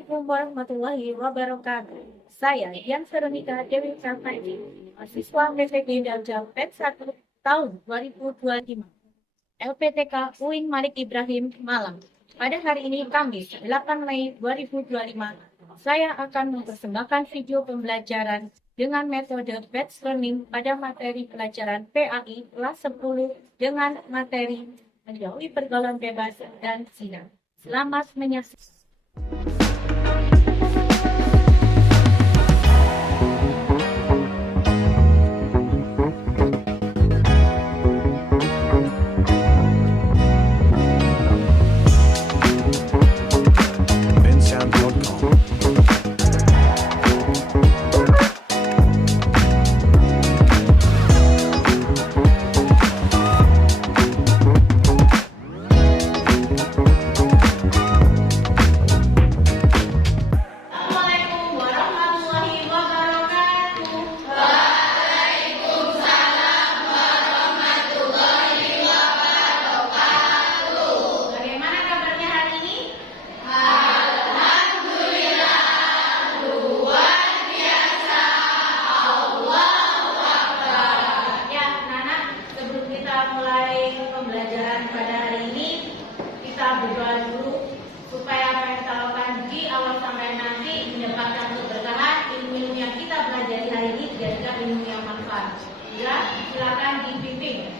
Assalamualaikum warahmatullahi wabarakatuh. Saya Dian Veronica Dewi Kartini, mahasiswa PPB Darjah PET 1 tahun 2025, LPTK UIN Malik Ibrahim, Malang. Pada hari ini Kamis 8 Mei 2025, saya akan mempersembahkan video pembelajaran dengan metode batch learning pada materi pelajaran PAI kelas 10 dengan materi menjauhi pergaulan bebas dan zina. Selamat menyaksikan. Berdoa dulu supaya apa yang kita lakukan di awal sampai nanti mendapatkan keberkahan. Ilmu yang kita pelajari hari ini dijadikan ilmu yang manfaat. Ya, silakan dibimbing.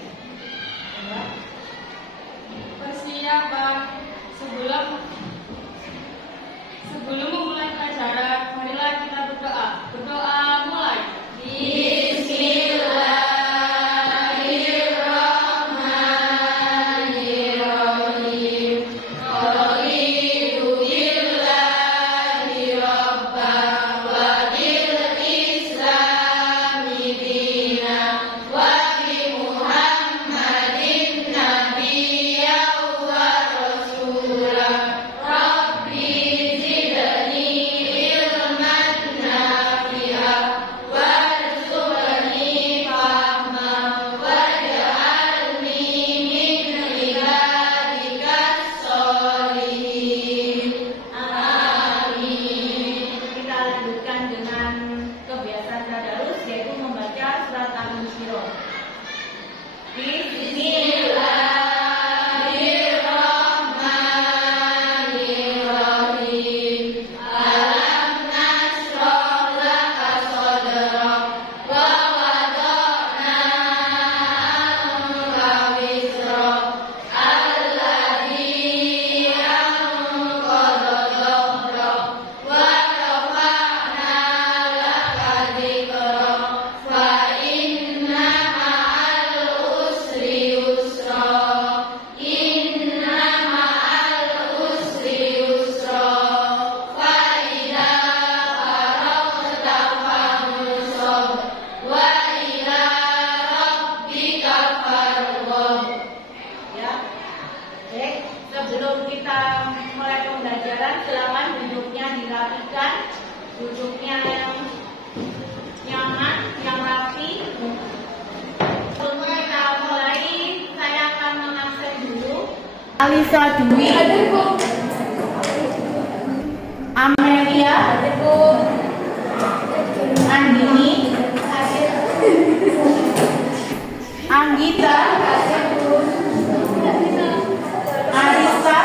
Persiapan sebelum memulai pelajaran, marilah kita berdoa. Berdoa mulai. Sebelum kita mulai pembelajaran, silakan duduknya dirapikan, duduknya yang nyaman, yang rapi. Sebelum kita mulai, saya akan mengabsen dulu. Alisa Dwi, Amelia, Andini, Anggita, Arisa.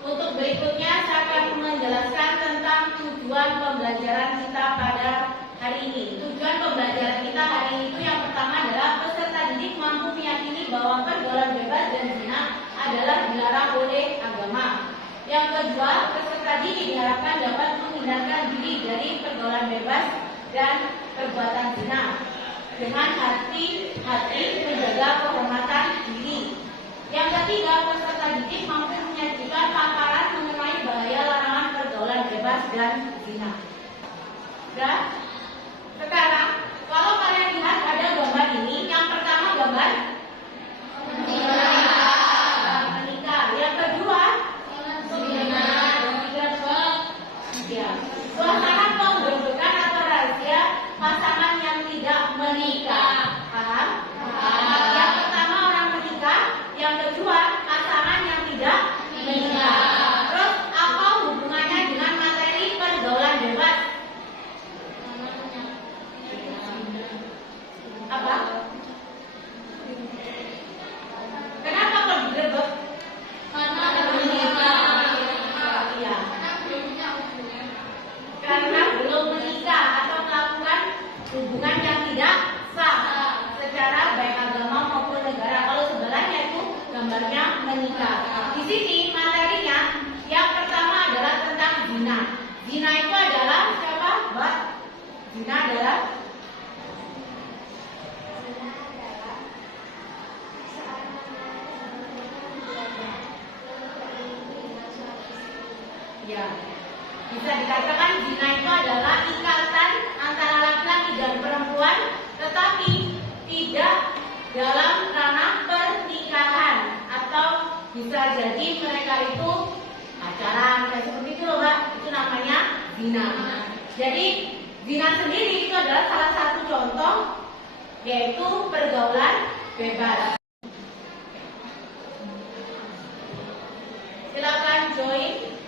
Untuk berikutnya saya akan menjelaskan tentang tujuan pembelajaran kita pada hari ini. Tujuan pembelajaran kita hari ini itu yang pertama adalah peserta didik mampu meyakini bahwa pergaulan bebas dan zina adalah dilarang oleh agama. Yang kedua, peserta didik diharapkan dapat menghindarkan diri dari pergaulan bebas dan perbuatan zina dengan hati-hati menjaga kehormatan diri. Yang ketiga, peserta didik mampu menyajikan paparan mengenai bahaya larangan pergaulan bebas dan zina. Dan sekarang, kalau kalian lihat ada gambar ini, yang pertama gambar menikah. Yang kedua zina. Ya. Suasana penggerbekan atau rahasia pasangan yang tidak menikah. Paham? Yang pertama orang menikah, yang kedua pasangan yang tidak menikah. Terus Apa? Kenapa kok digerebek? Karena ada menikah. Iya. Karena belum menikah atau melakukan hubungan yang tidak sah secara baik agama maupun negara. Kalau sebelahnya itu gambarnya menikah. Di sini materinya yang pertama adalah tentang zina. Zina itu adalah siapa, Mbak? Zina adalah ya, bisa dikatakan zina itu adalah ikatan antara laki-laki dan perempuan, tetapi tidak dalam ranah pernikahan, atau bisa jadi mereka itu pacaran kayak seperti itu loh, Mbak. Itu namanya zina. Jadi zina sendiri itu adalah salah satu contoh, yaitu pergaulan bebas. Silakan join.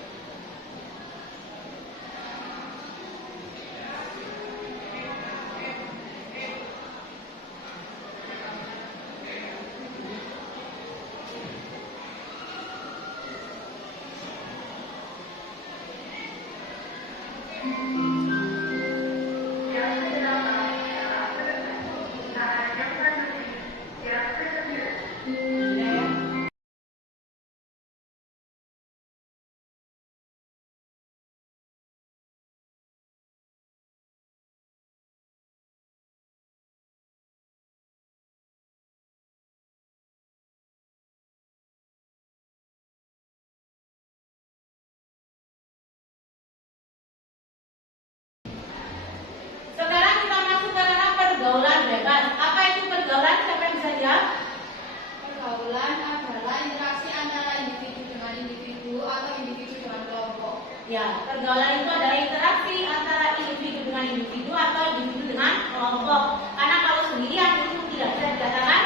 Sekarang kita masuk ke ranah pergaulan bebas. Apa itu pergaulan? Siapa yang bisa jawab? Pergaulan adalah interaksi antara individu dengan individu atau individu dengan kelompok. Ya, pergaulan itu adalah interaksi antara individu dengan individu atau individu dengan kelompok. Karena kalau sendirian itu tidak bisa dikatakan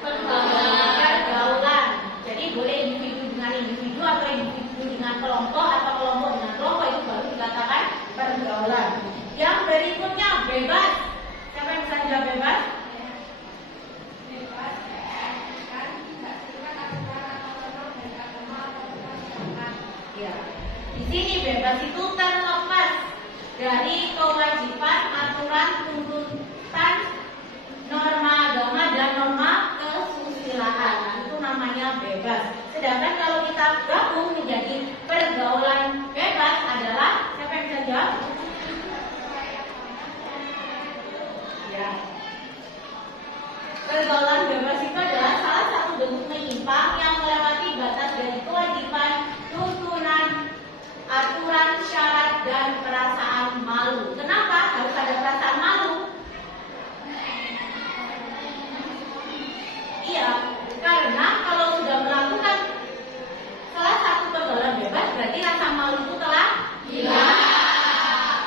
pergaulan. Jadi boleh individu dengan individu atau individu dengan kelompok atau kelompok dengan kelompok, itu baru dikatakan pergaulan. Yang berikutnya bebas. Siapa yang bisa jawab bebas? Bebas kan tidak terikat aturan atau norma dari agama atau persyaratan. Ya. Di sini bebas itu terlepas dari kewajiban, aturan, tuntutan, norma agama dan norma kesusilaan. Itu namanya bebas. Sedangkan kalau kita gabung menjadi pergaulan bebas adalah, siapa yang bisa jawab? Ya. Pergaulan bebas itu adalah salah satu bentuk menyimpang yang melewati batas dari kewajiban, tuntunan, aturan, syarat, dan perasaan malu. Kenapa harus ada perasaan malu? Iya, karena kalau sudah melakukan salah satu pergaulan bebas, berarti rasa malu itu telah hilang.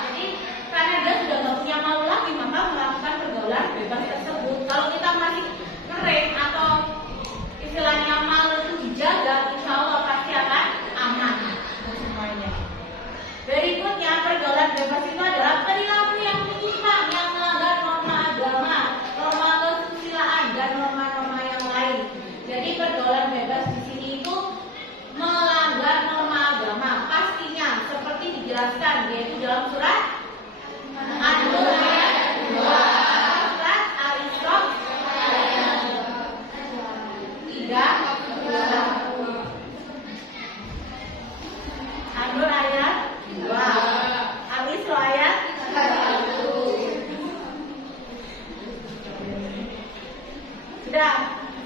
Jadi karena dia sudah nggak punya malu lagi, maka melakukan pergaulan bebas tersebut. Kalau kita masih keren atau istilahnya malu itu dijaga, insya Allah pasti akan aman semuanya. Berikutnya pergaulan bebas itu adalah perilaku yang menyimpang, yang melanggar norma agama, norma kesusilaan, dan norma-norma yang lain. Jadi pergaulan bebas di sini itu melanggar norma agama, pastinya seperti dijelaskan, yaitu dalam surat An-Nur ayat 2, surat Al-Isra ayat 3, An-Nur ayat 2, Al-Isra ayat 1. Sudah,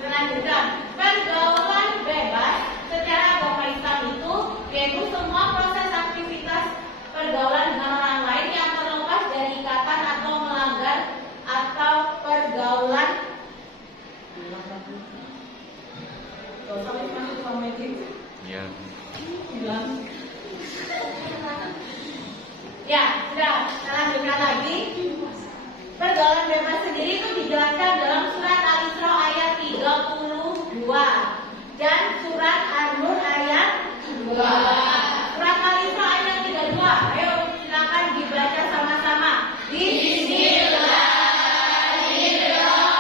selanjutnya pergaulan bebas secara agama Islam itu yaitu semua proses aktivitas pergaulan dengan orang lain yang terlepas dari ikatan atau melanggar atau pergaulan. Ya. Ya, sudah, kita lanjutkan lagi. Pergaulan bebas sendiri itu dijelaskan dalam surat Al-Isra ayat 32 dan surat An-Nur ayat 2. Surat Al-Isra ayat 32. Ayo silakan dibaca sama-sama. Bismillahirrahmanirrahim.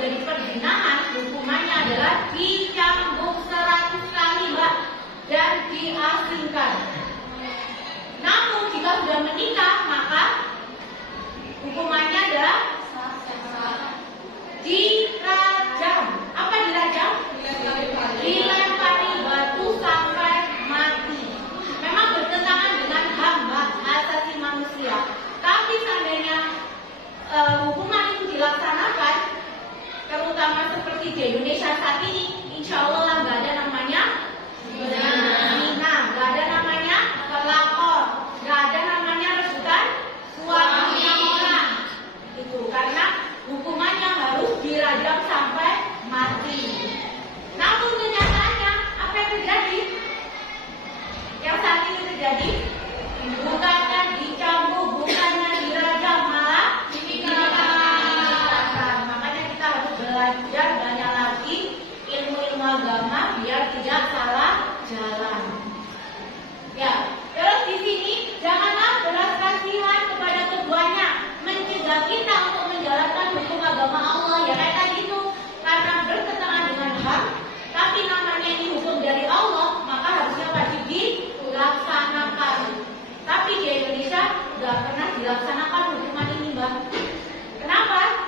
terjadi perzinahan, hukumannya adalah dicambuk 100 kali, Mbak, dan diasingkan. Namun jika sudah menikah, maka hukumannya adalah dirajam. Apa dirajam? Dilempari batu sampai mati. Memang bertentangan dengan hak asasi manusia. Tapi seandainya hukuman itu dilaksanakan, terutama seperti di Indonesia saat ini, insya Allah nggak ada namanya zina, nggak ada namanya pelakor, nggak ada namanya rebutan suaminya orang. Itu karena hukumannya harus dirajam sampai mati. Namun kenyataannya apa yang terjadi? Yang saat ini terjadi bukannya dicambuk, bukannya dirajam, malah dinikahkan. Makanya kita harus belajar banyak lagi ilmu-ilmu agama biar tidak salah jalan. Ya, terus di sini janganlah belas kasihan kepada keduanya, mencegah kita untuk menjalankan hukum agama Allah. Ya kayak tadi itu, karena bertentangan dengan HAM, tapi namanya ini hukum dari Allah, maka harusnya wajib dilaksanakan. Tapi di Indonesia nggak pernah dilaksanakan hukuman ini, Mbak. Kenapa?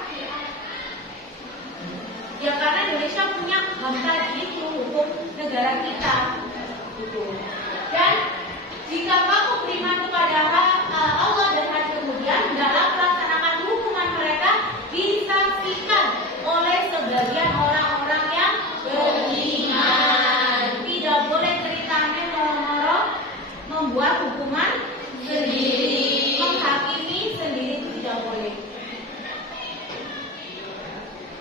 Ya karena Indonesia punya HAM tadi itu, hukum negara kita. Gitu. Dan jika kamu beriman kepada Allah dan hari kemudian, dalam melaksanakan hukuman mereka disaksikan oleh sebagian orang-orang yang beriman. Tidak boleh ceritanya moro-moro membuat hukuman sendiri, menghakimi sendiri, itu tidak boleh.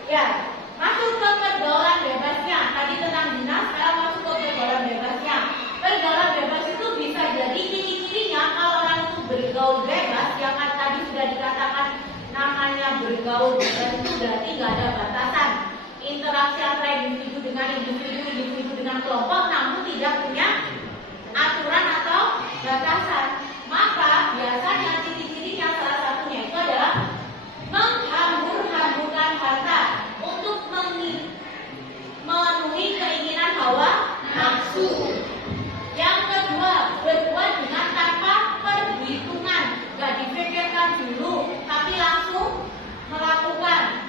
Ya, masuk ke pergaulan bebasnya. Tadi tentang zina, sekarang masuk ke pergaulan bebasnya. Pergaulan bebas itu bisa jadi ciri-cirinya kalau orang itu bergaul bebas, yang kan tadi sudah dikatakan namanya bergaul bebas itu berarti nggak ada batasan. Interaksi antara individu dengan individu, individu dengan kelompok, namun tidak punya aturan atau batasan. Maka biasanya ciri-cirinya salah satunya itu adalah menghambur-hamburkan harta untuk memenuhi keinginan hawa nafsu. Yang kedua, berbuat dengan tanpa perhitungan, gak dipikirkan dulu, tapi langsung melakukan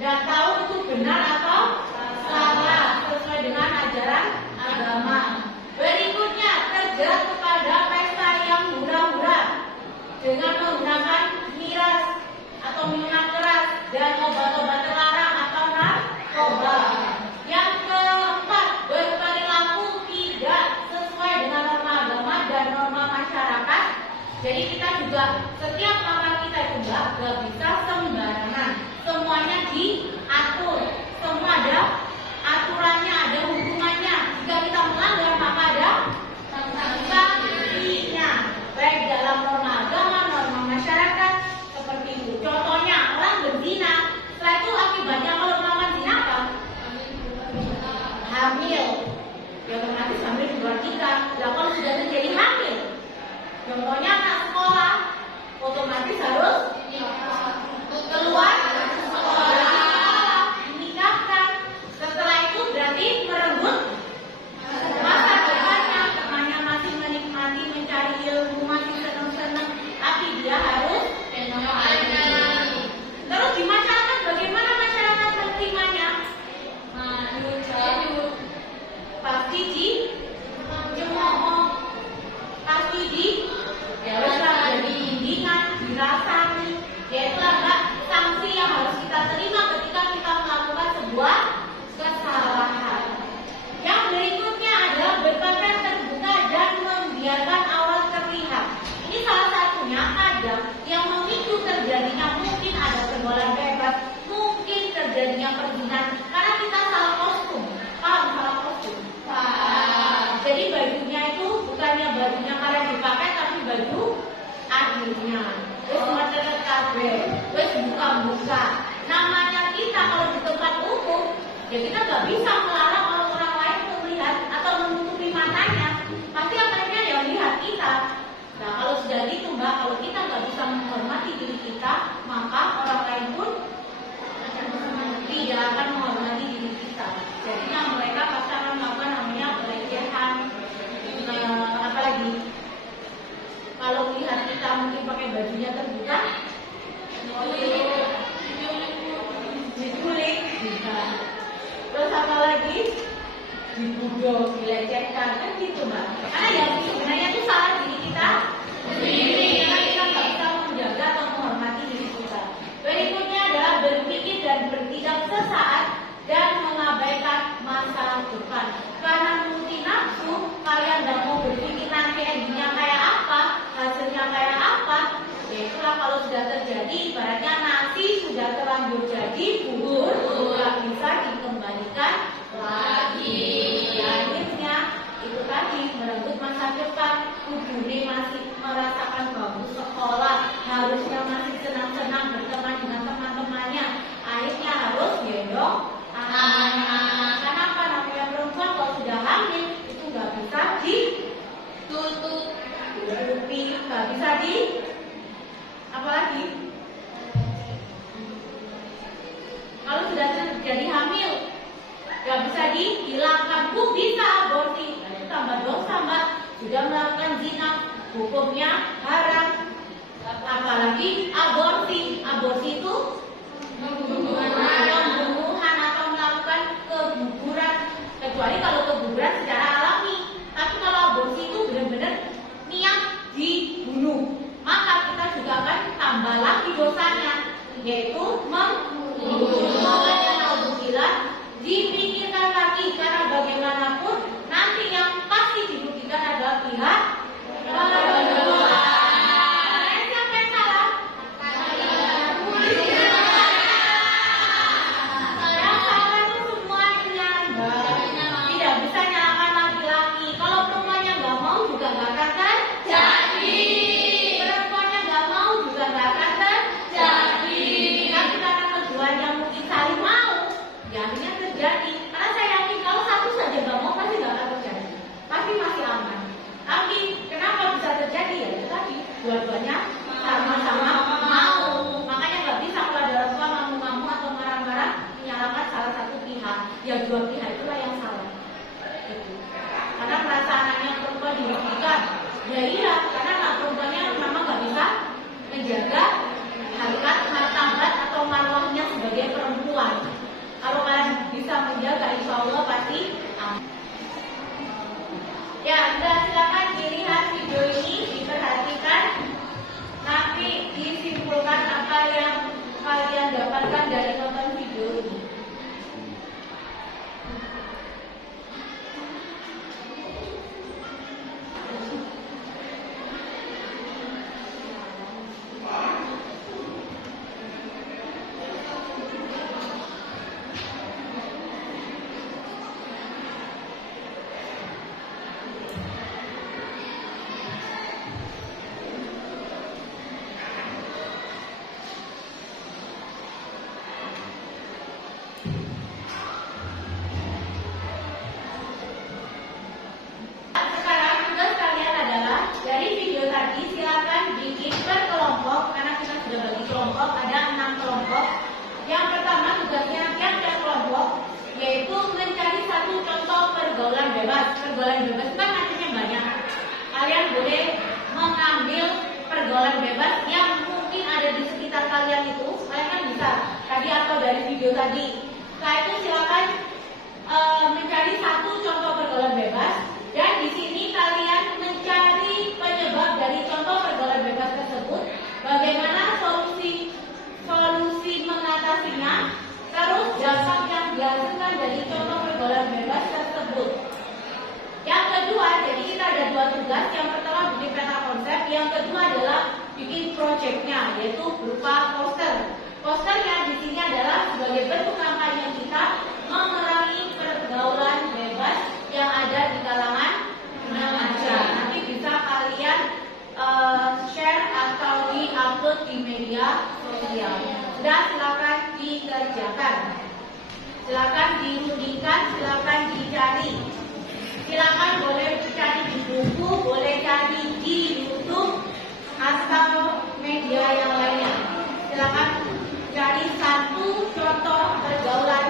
dan tahu itu benar atau salah sesuai dengan ajaran agama. Berikutnya, terjerat kepada pesta yang hura-hura dengan menggunakan miras atau minuman keras dan obat-obat terlarang atau narkoba. Yang keempat, berperilaku tidak sesuai dengan norma agama dan norma masyarakat. Jadi kita juga setiap melakukan kita itu nggak bisa sembarangan. Semuanya diatur, semua ada aturannya, ada hukumannya. Jika kita melanggar maka ada sanksinya, baik dalam norma agama, norma masyarakat seperti itu. Contohnya orang berzina, setelah itu akibatnya kalau melakukan zina apa? Hamil. Ya otomatis hamil di luar nikah. Nah, kalau sudah terjadi hamil, contohnya anak sekolah, otomatis harus keluar sekolah, dinikahkan. Setelah itu berarti merenggut masa depannya. Temannya masih menikmati, mencari ilmu, masih senang-senang, tapi dia harus terus di masyarakat, bagaimana masyarakat menerimanya? Pasti dicemooh, pasti jadi bimbingan, dirasani. Yaitu adalah sanksi yang harus kita terima ketika kita melakukan sebuah kesalahan. Yang berikutnya adalah berpakaian terbuka dan membiarkan aurat terlihat. Ini salah satunya ada yang memicu terjadinya, mungkin ada pergaulan bebas, mungkin terjadinya perzinahan karena kita salah kostum. Paham salah kostum? Jadi bajunya itu bukannya bajunya kalian dipakai, tapi baju adilnya. Terus macam kabel, terus buka-buka. Namanya kita kalau di tempat umum, ya kita nggak bisa melarang orang lain untuk melihat atau menutupi matanya. Pasti akhirnya yang lihat kita. Nah kalau sudah gitu Mbak, kalau kita nggak bisa menghormati diri kita, maka orang lain pun tidak akan menghormati diri kita. Jadinya mereka pasti akan melakukan namanya pelecehan. Apalagi kalau lihat kita mungkin pakai bajunya terbuka, diculik, bisa. Terus apa lagi? Dibunuh, dilecehkan, kan gitu mbak. Karena yang sebenarnya itu salah diri kita sendiri, karena kita nggak bisa menjaga atau menghormati diri kita. Berikutnya adalah berpikir dan bertindak sesaat dan mengabaikan masa depan. Karena menuruti nafsu, kalian nggak mau berpikir nanti endingnya kayak apa, hasilnya kayak apa. Ya itulah kalau sudah terjadi, ibaratnya nasi sudah terlanjur jadi bubur, nggak bisa dikembalikan lagi. Akhirnya itu tadi merenggut masa depan. Tubuhnya masih merasakan bagus sekolah, harusnya masih senang-senang berteman dengan teman-temannya. Akhirnya harus gendong anak. Karena apa, namanya perempuan kalau sudah hamil itu nggak bisa ditutupi, nggak bisa apalagi kalau sudah terjadi hamil nggak bisa dihilangkan, bisa aborsi. Nah, itu tambah dosa mbak, sudah melakukan zina, hukumnya haram. Apalagi aborsi itu pembunuhan atau melakukan keguguran, kecuali kalau keguguran secara alami. Tapi kalau aborsi itu benar-benar niat dibunuh, maka kita juga akan tambah lagi dosanya, yaitu membunuh. Makanya alhamdulillah dipikirkan lagi, karena bagaimanapun nanti yang pasti dirugikan adalah pihak perempuan. Siapa yang salah? Yang salah itu semuanya, tidak bisa nyalakan laki-laki. Kalau perempuannya nggak mau juga nggak akan terjadi. Perempuannya nggak mau juga nggak akan terjadi. Tapi karena keduanya mungkin saling mau, ya akhirnya terjadi. Karena saya yakin kalau satu saja nggak mau pasti nggak akan terjadi, pasti masih aman. Tapi kenapa bisa terjadi? Ya itu tadi, dua-duanya sama-sama mau. Makanya nggak bisa kalau ada orang tua ngamuk-ngamuk atau marah-marah menyalahkan salah satu pihak. Ya dua pihak itulah yang salah. Gitu. Karena merasa anaknya perempuan dirugikan. Ya iya, karena anak perempuannya memang nggak bisa menjaga harkat martabat atau marwahnya sebagai perempuan. Kalau kalian bisa menjaga, insya Allah pasti aman. Ya, sudah silakan dilihat video ini, diperhatikan, nanti disimpulkan apa yang kalian dapatkan dari nonton video ini. Sekarang tugas kalian adalah dari video tadi silakan bikin per kelompok, karena kita sudah bagi kelompok, ada 6 kelompok. Yang pertama tugasnya tiap-tiap kelompok yaitu mencari satu contoh pergaulan bebas. Pergaulan bebas kan artinya banyak. Kalian boleh mengambil pergaulan bebas yang mungkin ada di sekitar kalian itu. Kalian kan bisa tadi atau dari video tadi. Setelah itu silakan mencari satu contoh pergaulan bebas, dan di sini kalian mencari penyebab dari contoh pergaulan bebas tersebut, bagaimana solusi mengatasinya, terus dampak yang dihasilkan dari contoh pergaulan bebas tersebut. Yang kedua, jadi kita ada 2 tugas. Yang pertama bikin peta konsep, yang kedua adalah bikin proyeknya, yaitu berupa poster. Posternya di sini adalah sebagai bentuk kampanye kita memerangi pergaulan bebas yang ada di kalangan remaja. Nanti bisa kalian share atau di-upload di media sosial. Sudah, silakan dikerjakan. Silakan dirundingkan, silakan dicari. Silakan boleh dicari di buku, boleh cari di YouTube atau media yang lainnya. Silakan cari satu contoh pergaulan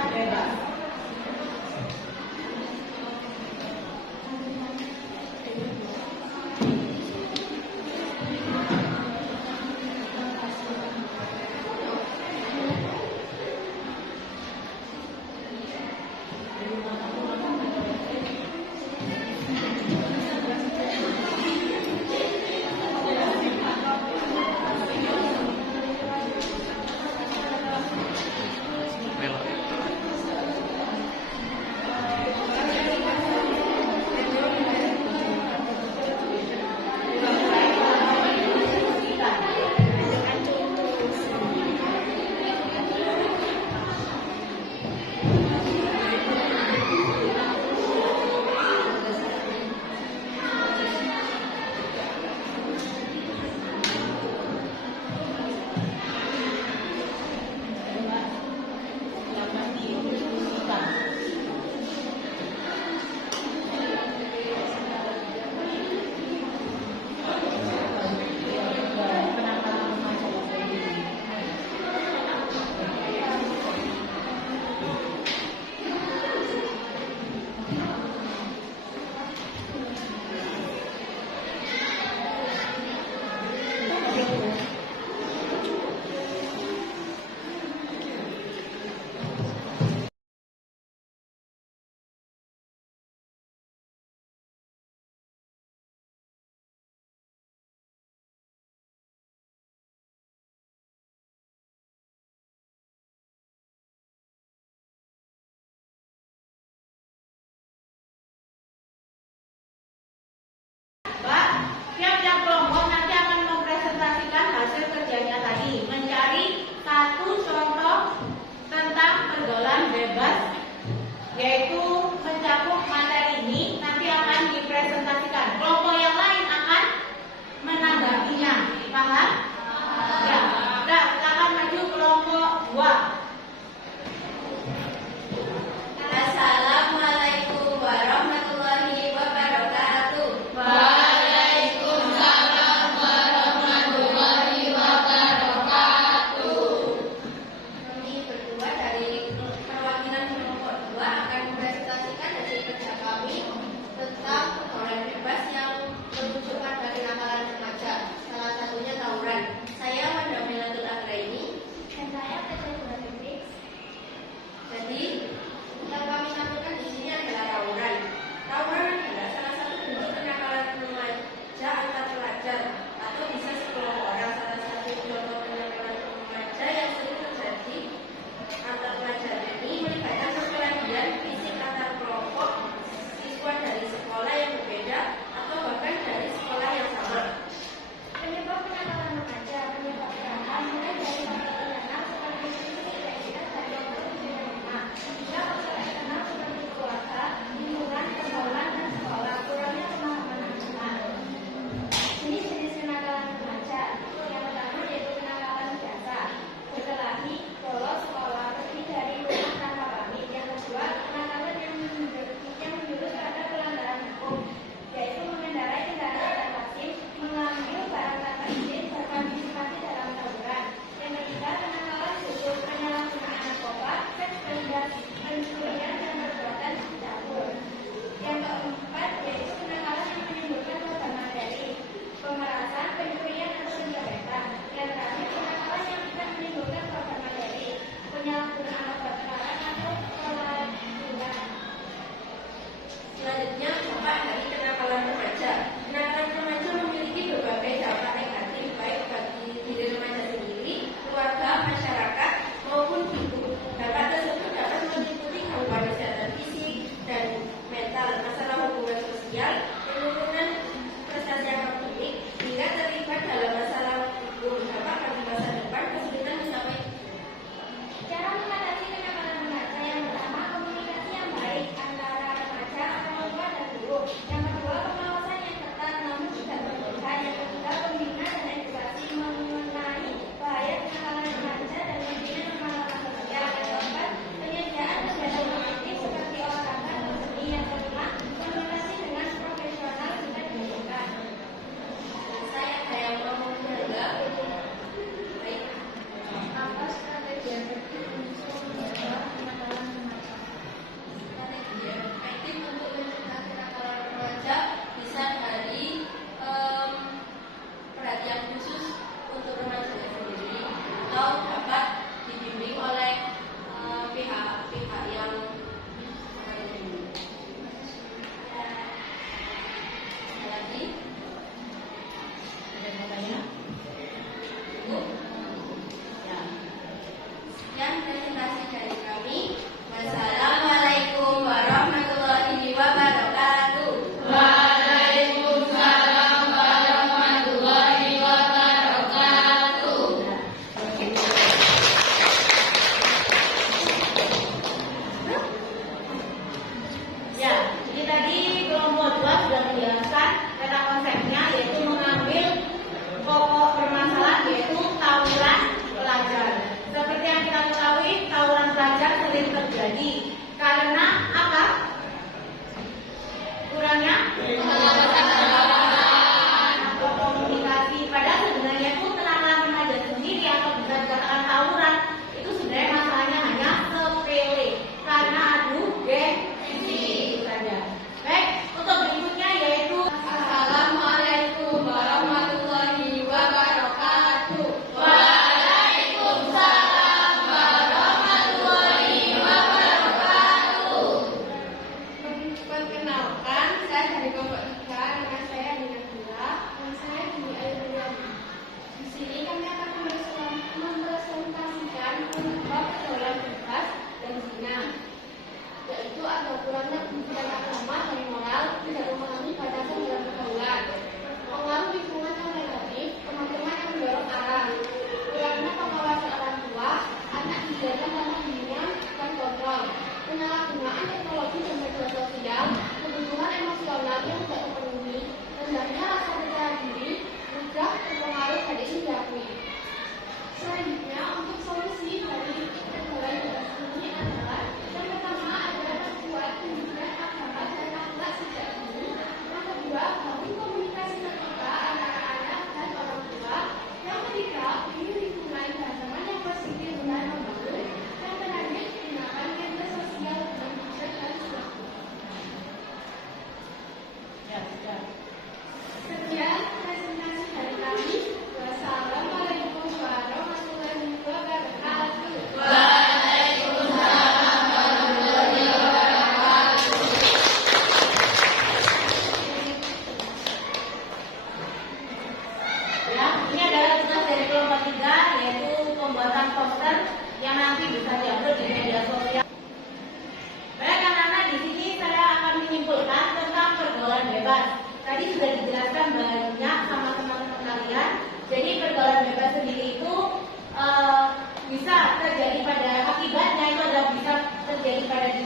Paham? Ya. Nah, silakan maju kelompok 2. Assalamualaikum warahmatullahi wabarakatuh. Waalaikumsalam warahmatullahi wabarakatuh. Kami berdua dari perwakilan kelompok 2 akan mempresentasikan hasil kerja kami tentang pergaulan bebas yang merujuk pada kenakalan remaja. Salah satunya tawuran. Saya Wanda Milatul Agraini. Dan saya Petra Felix. Jadi yang kami tampilkan di sini adalah tawuran. Tawuran adalah salah satu bentuk kenakalan remaja antar pelajar atau bisa sekelompok orang. Salah satu contoh kenakalan remaja yang sering terjadi antar pelajar ini melibatkan perkelahian fisik antar kelompok siswa dari sekolah yang berbeda atau bahkan dari sekolah yang sama. Penyebab kenakalan remaja menyebabkan mulai dari faktor internal seperti fisik, identitas, dan kelompok berbeda rumah, hingga faktor eksternal seperti keluarga, lingkungan, pergaulan, dan sekolah. Kurangnya pemahaman anak. Jenis-jenis kenakalan remaja. Yang pertama yaitu kenakalan biasa, berkelahi, bolos sekolah, pergi dari rumah tanpa pamit. Yang kedua, kenakalan yang menjurus pada pelanggaran hukum, yaitu mengendarai kendaraan tanpa SIM, mengambil barang tanpa izin, berpartisipasi dalam tawuran. Yang ketiga, kenakalan khusus, penyalahgunaan narkoba, seks bebas, pencurian, dan perbuatan cabul. Yang keempat, yaitu kenakalan yang menimbulkan korban materi, pemerasan, pencurian, atau penjabretan. Yang terakhir, kenakalan yang tidak menimbulkan korban materi, penyalahgunaan obat terlarang atau pelacuran. Selanjutnya, dampak dari kenakalan remaja. Kenakalan remaja memiliki berbagai dampak negatif baik bagi diri remaja sendiri, keluarga, masyarakat, maupun hidup. Dampak tersebut dapat meliputi gangguan kesehatan fisik dan mental, masalah hubungan sosial, penurunan prestasi akademik, hingga terlibat dalam masalah hukum. Dampak bagi masa depan, kesulitan mencapai. Cara mengatasi kenakalan remaja: yang pertama, komunikasi yang baik antara remaja, orang tua, dan guru. Yang kedua, pengawasan yang ketat namun tidak berlebihan. Yang ketiga, pembina dan edukasi mengenai bahaya kenakalan remaja dan membina pengalaman sosial. Yang keempat, penyediaan kegiatan positif seperti olahraga atau seni. Yang kelima, komunikasi dengan profesional jika dibutuhkan. Saya ada yang mau menjaga. Baik. Apa strategi efektif untuk menjaga kenakalan remaja? Strategi efektif untuk mencegah kenakalan remaja bisa dari perhatian khusus untuk remaja sendiri atau dapat dibimbing oleh pihak-pihak yang lagi. Ada yang mau tanya? Bu, Ya. sekian presentasi dari kami. Wassalamualaikum warahmatullahi wabarakatuh. Waalaikumsalam warahmatullahi wabarakatuh. Ya, jadi tadi kelompok 2 sudah menjelaskan tentang konsepnya, yaitu mengambil pokok permasalahan, yaitu tawuran pelajar. Seperti yang kita ketahui, tawuran pelajar sering terjadi karena apa? Kurangnya atau komunikasi. Padahal sebenarnya itu kenakalan remaja sendiri atau bisa dikatakan tawuran itu sebenarnya masalahnya hanya sepele karena adu gengsi saja. Baik, untuk berikutnya yaitu Assalamualaikum warahmatullahi wabarakatuh. Waalaikumsalam warahmatullahi wabarakatuh. Perkenalkan, saya dari kelompok 3, nama saya Dina Gula. Dan saya Dini Ayudhiyani. Di sini kami akan mempresentasikan penyebab pergaulan bebas dan zina, yaitu ada kurangnya pendidikan agama dan moral, tidak memahami batasan dalam pergaulan, pengaruh lingkungan yang negatif, teman-teman yang mendorong arah, kurangnya pengawasan orang tua, anak dibiarkan tanpa bimbingan dan kontrol, penyalahgunaan teknologi dan media sosial, kebutuhan emosional yang tidak terpenuhi, rendahnya rasa percaya diri, mudah terpengaruh dari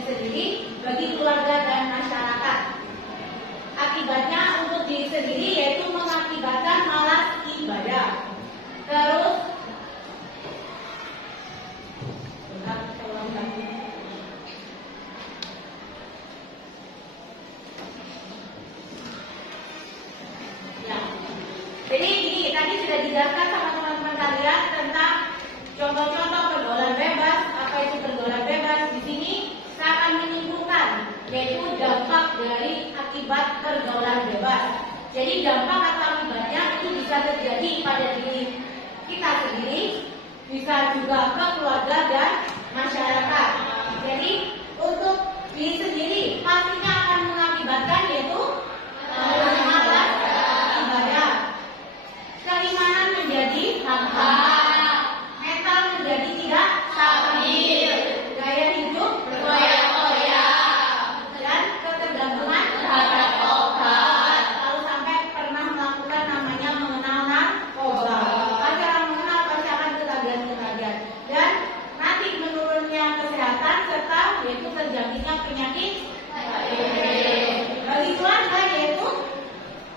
sendiri, bagi keluarga dan masyarakat. Akibatnya untuk diri sendiri yaitu mengakibatkan malas ibadah. Terus ya. Jadi ini tadi sudah dijelaskan sama teman-teman kalian tentang contoh-contoh pergaulan bebas. Apa itu pergaulan bebas? Di sini saya akan menyimpulkan yaitu dampak dari akibat pergaulan bebas. Jadi dampak atau akibatnya itu bisa terjadi pada diri kita sendiri, bisa juga ke keluarga dan masyarakat. Jadi untuk diri sendiri pastinya akan mengakibatkan yaitu malas ibadah, keimanan menjadi hampa, mental menjadi tidak stabil, gaya hidup bergoyang-goyang, dan ketergantungan terhadap obat. Lalu sampai pernah melakukan namanya mengenal narkoba. Pasti orang mengenal pasti akan ketagihan-ketagihan, dan nanti menurunnya kesehatan serta yaitu terjangkitnya penyakit. Bagi keluarga yaitu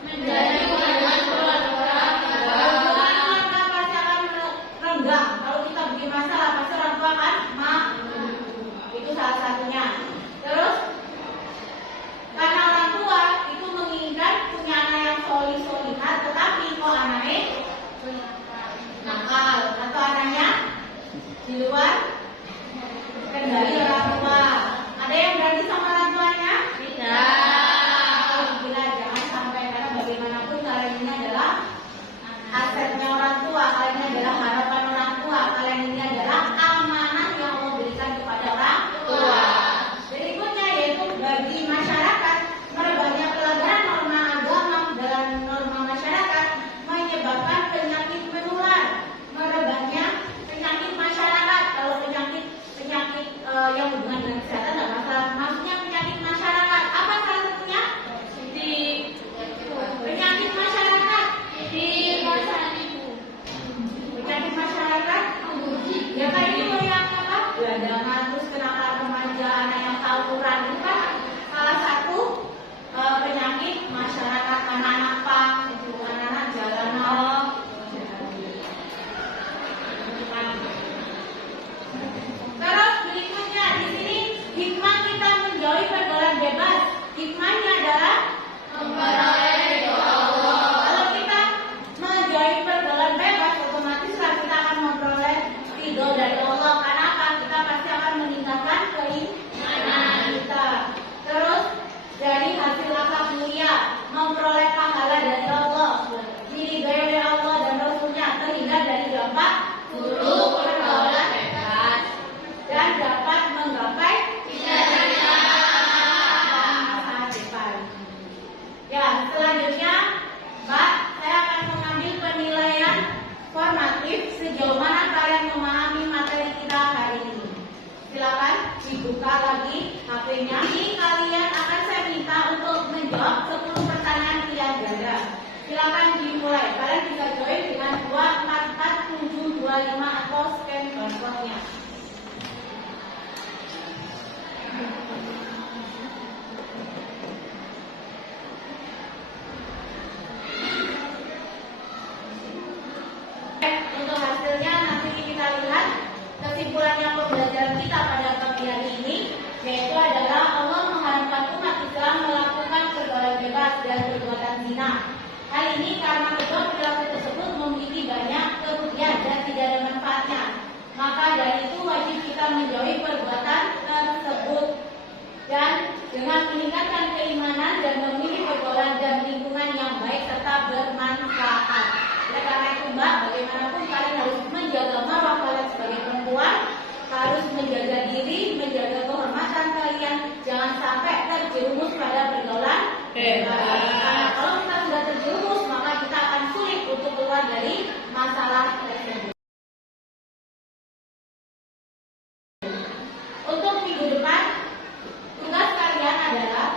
menjadi hubungan keluarga pasti akan renggang. Kalau kita bikin masalah pasti orang tua kan itu salah satunya. Terus karena orang tua itu menginginkan punya anak yang solih-solihat, tetapi kok anaknya nakal atau anaknya di luar kendali orang tua. Ada yang berani sama orang tuanya? Tidak. Gila, jangan sampai, karena bagaimanapun kalian ini adalah asetnya orang tua, kalian ini adalah harapan orang tua, kalian ini adalah amanah yang Allah berikan kepada orang tua. Berikutnya yaitu bagi masyarakat, merebaknya pelanggaran norma agama dalam norma masyarakat menyebabkan penyakit menular. Merebaknya penyakit masyarakat, kalau penyakit yang hubungan dengan kesehatan tidak masalah, maksudnya penyakit masyarakat. Apa salah satunya? Penyakit masyarakat. Penyakit masyarakat. Ya kayak itu yang apa? Gelandangan, terus kenakalan remaja, anak yang tawuran, itu kan salah satu penyakit masyarakat. Anak-anak pang, anak-anak jalanan. Terus berikutnya di sini hikmah kita menjauhi pergaulan bebas. Hikmahnya adalah memperoleh ridho Allah. Kalau kita menjauhi pergaulan bebas, otomatis kita akan memperoleh ridho dari Allah. Karena apa? Kita pasti akan meningkatkan keimanan kita. Terus dari hasil akhlak mulia, memperoleh pahala dari Allah, diridhoi oleh Allah dan Rasulnya, terhindar dari dampak buruk pergaulan bebas, dan dapat menggapai cita-cita masa depan. Ya, selanjutnya, Mbak, saya akan mengambil penilaian formatif sejauh mana kalian memahami materi kita hari ini. Silakan dibuka lagi HP-nya. Ini kalian akan saya minta untuk menjawab 10 pertanyaan pilihan ganda. Silakan dimulai. Kalian bisa join dengan 244-725 atau scan barcode-nya. Untuk hasilnya nanti kita lihat kesimpulannya pembelajaran kita pada pagi hari ini, yaitu adalah Allah mengharamkan umat Islam melakukan pergaulan bebas dan perbuatan zina. Hal ini karena kedua perilaku tersebut memiliki banyak kerugian dan tidak ada manfaatnya. Maka dari itu wajib kita menjauhi perbuatan tersebut dan dengan meningkatkan keimanan dan memilih pergaulan dan lingkungan yang baik serta bermanfaat. Oleh karena itu Mbak, bagaimanapun kalian harus menjaga marwah kalian sebagai perempuan, harus menjaga diri, menjaga kehormatan kalian, jangan sampai terjerumus pada pergaulan bebas. Karena kalau kita sudah terjerumus, maka kita akan sulit untuk keluar dari masalah tersebut. Untuk minggu depan, tugas kalian adalah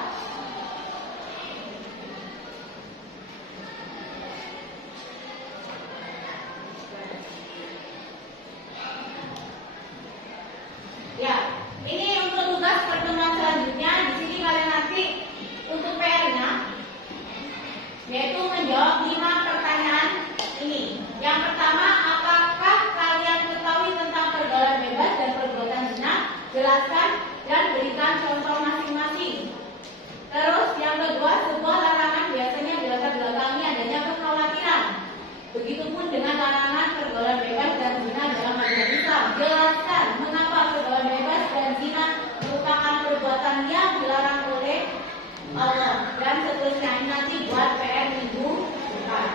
ya, ini untuk tugas pertemuan Allah, dan seterusnya. Ini nanti buat PR minggu depan.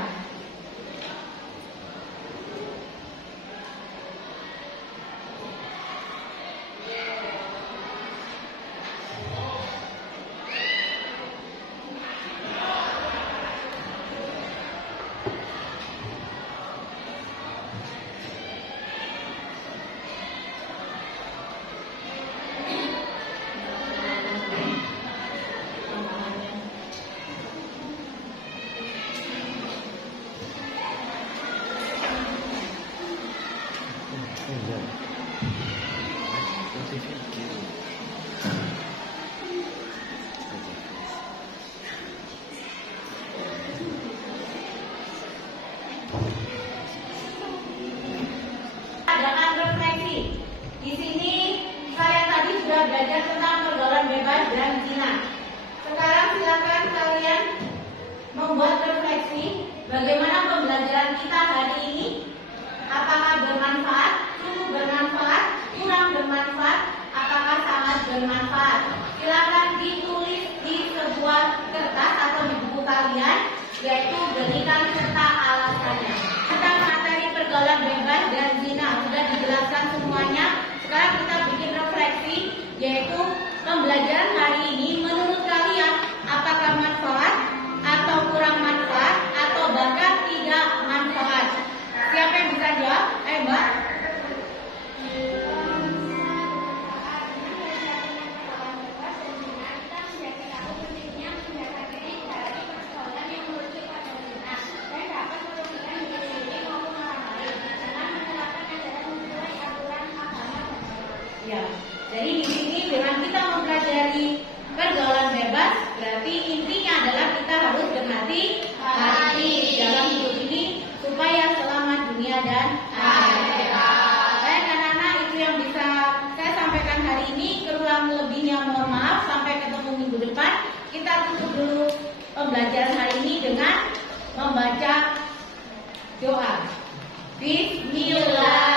Adakan refleksi. Di sini kalian tadi sudah belajar tentang pergaulan bebas dan zina. Sekarang silakan kalian membuat refleksi bagaimana pembelajaran kita hari ini. Apakah bermanfaat, cukup bermanfaat, kurang bermanfaat, apakah sangat bermanfaat? Silakan ditulis di sebuah kertas atau di buku kalian, yaitu berikan serta alasannya. Tentang materi pergaulan bebas dan zina sudah dijelaskan semuanya. Sekarang kita bikin refleksi, yaitu pembelajaran hari ini menurut kalian apakah manfaat atau kurang manfaat atau bahkan tidak manfaat? Siapa yang bisa jawab? Ayo Mbak. Ya, jadi di sini dengan kita mempelajari pergaulan bebas, berarti intinya adalah kita harus berhati-hati dalam hidup ini supaya selamat dunia dan akhirat. Baik anak-anak, itu yang bisa saya sampaikan hari ini. Kurang lebihnya mohon maaf. Sampai ketemu minggu depan. Kita tutup dulu pembelajaran hari ini dengan membaca doa. Bismillah.